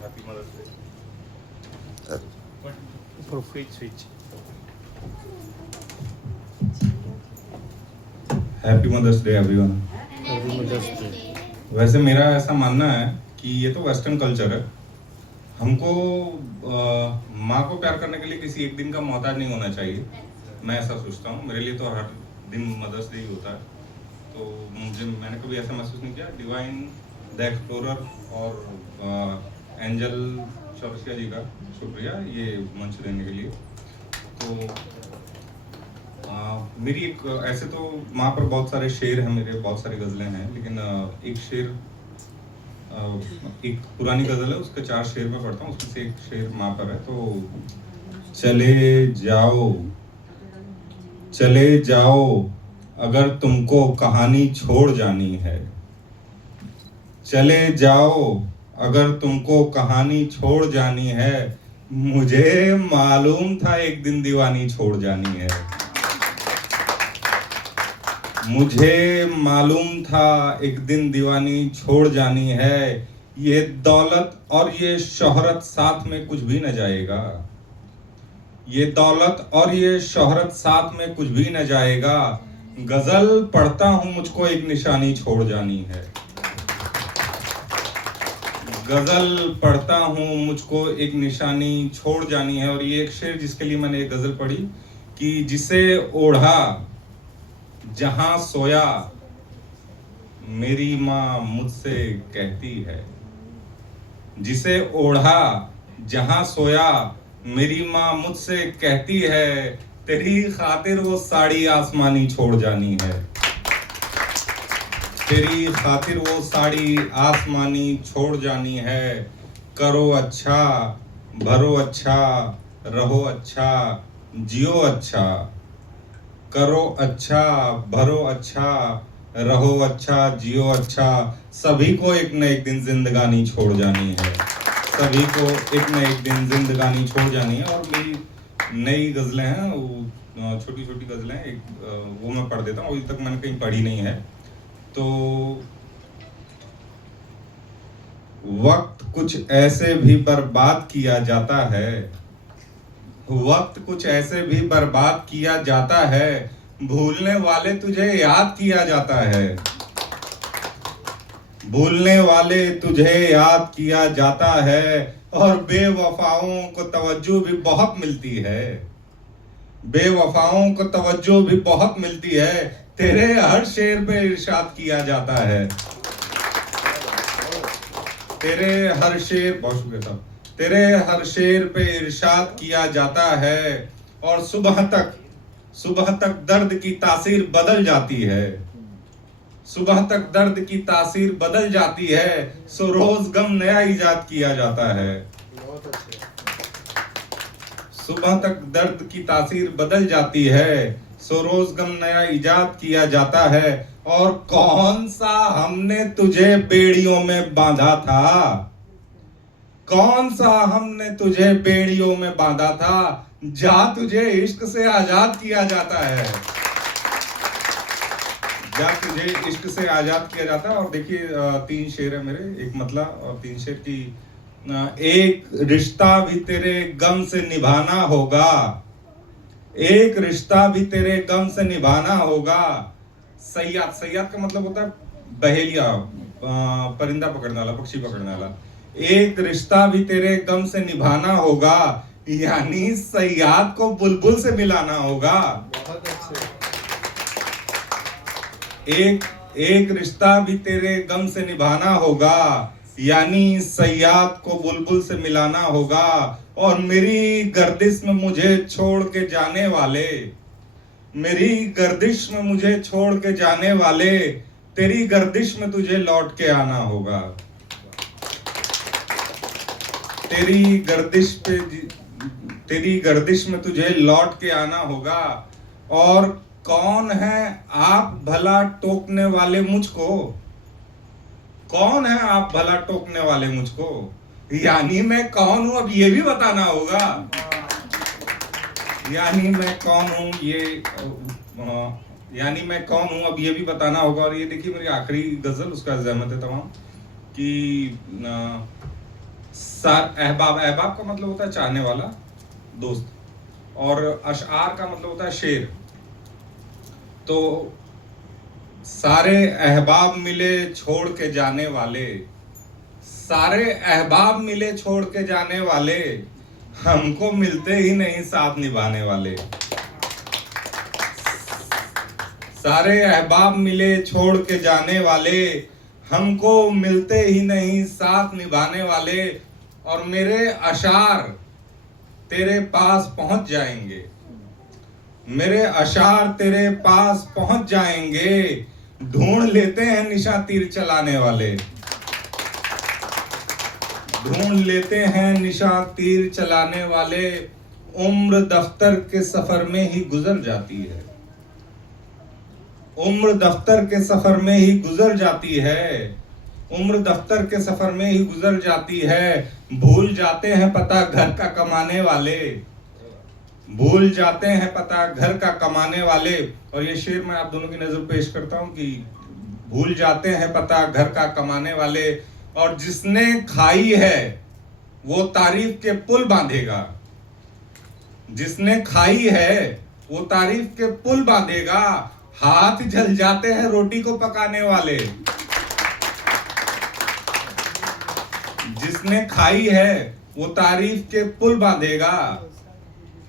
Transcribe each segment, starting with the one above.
Happy Mother's Day. What? Switch. Happy mother's day everyone. Happy mother's day. वैसे मेरा ऐसा मानना है कि ये तो वेस्टर्न कल्चर है, हमको माँ को प्यार करने के लिए किसी एक दिन का मोहताज नहीं होना चाहिए। मैं ऐसा सोचता हूँ, मेरे लिए तो हर दिन मदर्स डे ही होता है। तो मैंने कभी ऐसा महसूस नहीं किया। डिवाइन द एक्सप्लोरर और एंजल चौरसिया जी का शुक्रिया ये मंच देने के लिए। तो मेरी एक ऐसे तो माँ पर बहुत सारे शेर हैं, मेरे बहुत सारी गज़लें हैं, लेकिन एक शेर एक पुरानी गज़ल है, उसके 4 शेर मैं पढ़ता हूँ, उसमें से एक शेर माँ पर है। तो चले जाओ अगर तुमको कहानी छोड़ जानी है, चले जाओ अगर तुमको कहानी छोड़ जानी है, मुझे मालूम था एक दिन दीवानी छोड़ जानी है। मुझे मालूम था एक दिन दीवानी छोड़ जानी है, ये दौलत और ये शोहरत साथ में कुछ भी न जाएगा, ये दौलत और ये शोहरत साथ में कुछ भी न जाएगा, गजल पढ़ता हूं मुझको एक निशानी छोड़ जानी है, गजल पढ़ता हूं मुझको एक निशानी छोड़ जानी है। और ये एक शेर जिसके लिए मैंने एक गजल पढ़ी कि जिसे ओढ़ा जहां सोया मेरी माँ मुझसे कहती है, जिसे ओढ़ा जहां सोया मेरी माँ मुझसे कहती है, तेरी खातिर वो साड़ी आसमानी छोड़ जानी है, तेरी खातिर वो साड़ी आसमानी छोड़ जानी है। करो अच्छा भरो अच्छा रहो अच्छा जियो अच्छा, करो अच्छा भरो अच्छा रहो अच्छा जियो अच्छा, सभी को एक न एक दिन जिंदगानी छोड़ जानी है, सभी को एक न एक दिन जिंदगानी छोड़ जानी है। और मेरी नई गज़लें हैं, वो छोटी छोटी गज़लें हैं, एक वो मैं पढ़ देता हूँ, अभी तक मैंने कहीं पढ़ी नहीं है। तो वक्त कुछ ऐसे भी बर्बाद किया जाता है, वक्त कुछ ऐसे भी बर्बाद किया जाता है, भूलने वाले तुझे याद किया जाता है, भूलने वाले तुझे याद किया जाता है, और बेवफाओं को तवज्जो भी बहुत मिलती है, बेवफाओं को तवज्जो भी बहुत मिलती है, तेरे हर शेर पे इरशाद किया जाता है, तेरे हर शेर, बहुत शुक्रिया साहब, तेरे हर शेर पे इरशाद किया जाता है, और सुबह तक दर्द की तासीर बदल जाती है, सुबह तक दर्द की तासीर बदल जाती है, सो रोज गम नया इजाद किया जाता है, सुबह तक दर्द की तासीर बदल जाती है, सो रोज गम नया इजाद किया जाता है। और कौन सा हमने तुझे बेड़ियों में बांधा था, कौन सा हमने तुझे बेड़ियों में बांधा था, जा तुझे इश्क से आजाद किया जाता है, जा तुझे इश्क से आजाद किया जाता है। और देखिए 3 शेर है मेरे, एक मतला और 3 शेर की। एक रिश्ता भी तेरे गम से निभाना होगा, एक रिश्ता भी तेरे गम से निभाना होगा, सयाद, सयाद का मतलब होता है बहेलिया, परिंदा पकड़ने वाला, पक्षी पकड़ने वाला। एक रिश्ता भी तेरे गम से निभाना होगा, यानी सयाद को बुलबुल से मिलाना होगा, एक रिश्ता भी तेरे गम से निभाना होगा, यानी सयाद को बुलबुल से मिलाना होगा। और मेरी गर्दिश में मुझे छोड़ के जाने वाले, मेरी गर्दिश में मुझे छोड़ के जाने वाले, तेरी गर्दिश में तुझे लौट के आना होगा, तेरी गर्दिश में तुझे लौट के आना होगा। और कौन है आप भला टोकने वाले मुझको, कौन है आप भला टोकने वाले मुझको, यानी मैं कौन हूं अब ये भी बताना होगा, यानी मैं कौन हूं यानी मैं कौन हूं अब ये भी बताना होगा। और ये देखिए मेरी आखिरी गजल, उसका जहमत है तमाम कि अहबाब, अहबाब का मतलब होता है चाहने वाला, दोस्त। और अशआर का मतलब होता है शेर। तो सारे अहबाब मिले छोड़ के जाने वाले, सारे अहबाब मिले छोड़ के जाने वाले, हमको मिलते ही नहीं साथ निभाने वाले। सारे अहबाब मिले छोड़ के जाने वाले, हमको मिलते ही नहीं साथ निभाने वाले। और मेरे अशार तेरे पास पहुंच जाएंगे, मेरे अशार तेरे पास पहुंच जाएंगे, ढूंढ लेते हैं निशा तीर चलाने वाले, ढूंढ लेते हैं निशा तीर चलाने वाले। उम्र दफ्तर के सफर में ही गुजर जाती है, उम्र दफ्तर के सफर में ही गुजर जाती है, उम्र दफ्तर के सफर में ही गुजर जाती है। भूल जाते हैं पता घर का कमाने वाले, भूल जाते हैं पता घर का कमाने वाले। और ये शेर मैं आप दोनों की नजर पेश करता हूं कि भूल जाते हैं पता घर का कमाने वाले, और जिसने खाई है वो तारीफ के पुल बांधेगा, जिसने खाई है वो तारीफ के पुल बांधेगा। हाथ जल जाते हैं रोटी को पकाने वाले, जिसने खाई है वो तारीफ के पुल बांधेगा,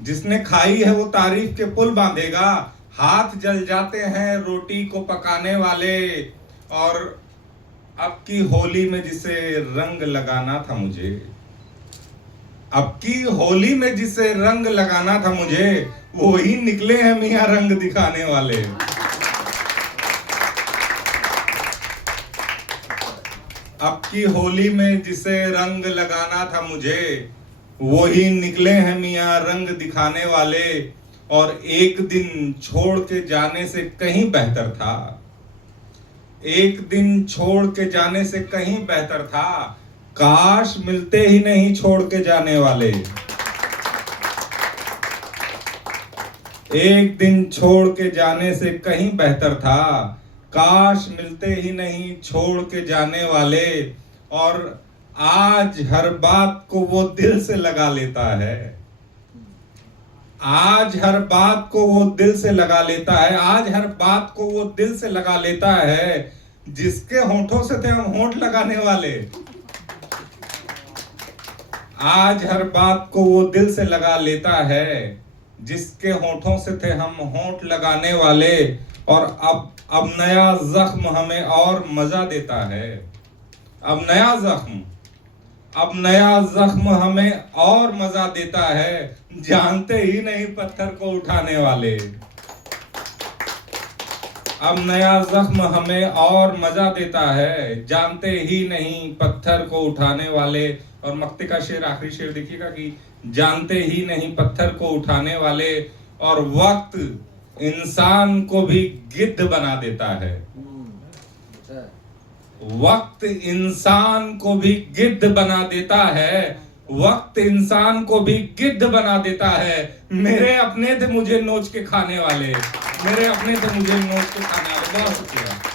जिसने खाई है वो तारीफ के पुल बांधेगा। हाथ जल जाते हैं रोटी को पकाने वाले। और अब की होली में जिसे रंग लगाना था मुझे, अब की होली में जिसे रंग लगाना था मुझे, वो ही निकले हैं मियां रंग दिखाने वाले। अब की होली में जिसे रंग लगाना था मुझे, वो ही निकले हैं मियां रंग दिखाने वाले। और एक दिन छोड़ के जाने से कहीं बेहतर था, एक दिन छोड़ के जाने से कहीं बेहतर था, काश मिलते ही नहीं छोड़ के जाने वाले। एक दिन छोड़ के जाने से कहीं बेहतर था, काश मिलते ही नहीं छोड़ के जाने वाले। और आज हर बात को वो दिल से लगा लेता है, आज हर बात को वो दिल से लगा लेता है, आज हर बात को वो दिल से लगा लेता है। जिसके होंठों से थे हम होंठ लगाने वाले, आज हर बात को वो दिल से लगा लेता है, जिसके होंठों से थे हम होंठ लगाने वाले। और अब नया जख्म हमें और मजा देता है, अब नया जख्म, अब नया जख्म हमें और मजा देता है, जानते ही नहीं पत्थर को उठाने वाले। अब नया जख्म हमें और मजा देता है, जानते ही नहीं पत्थर को उठाने वाले। और मक्ते का शेर, आखिरी शेर देखिएगा कि जानते ही नहीं पत्थर को उठाने वाले। और वक्त इंसान को भी गिद्ध बना देता है, वक्त इंसान को भी गिद्ध बना देता है, वक्त इंसान को भी गिद्ध बना देता है। मेरे अपने थे मुझे नोच के खाने वाले, मेरे अपने थे मुझे नोच के खाने वाले। बहुत शुक्रिया।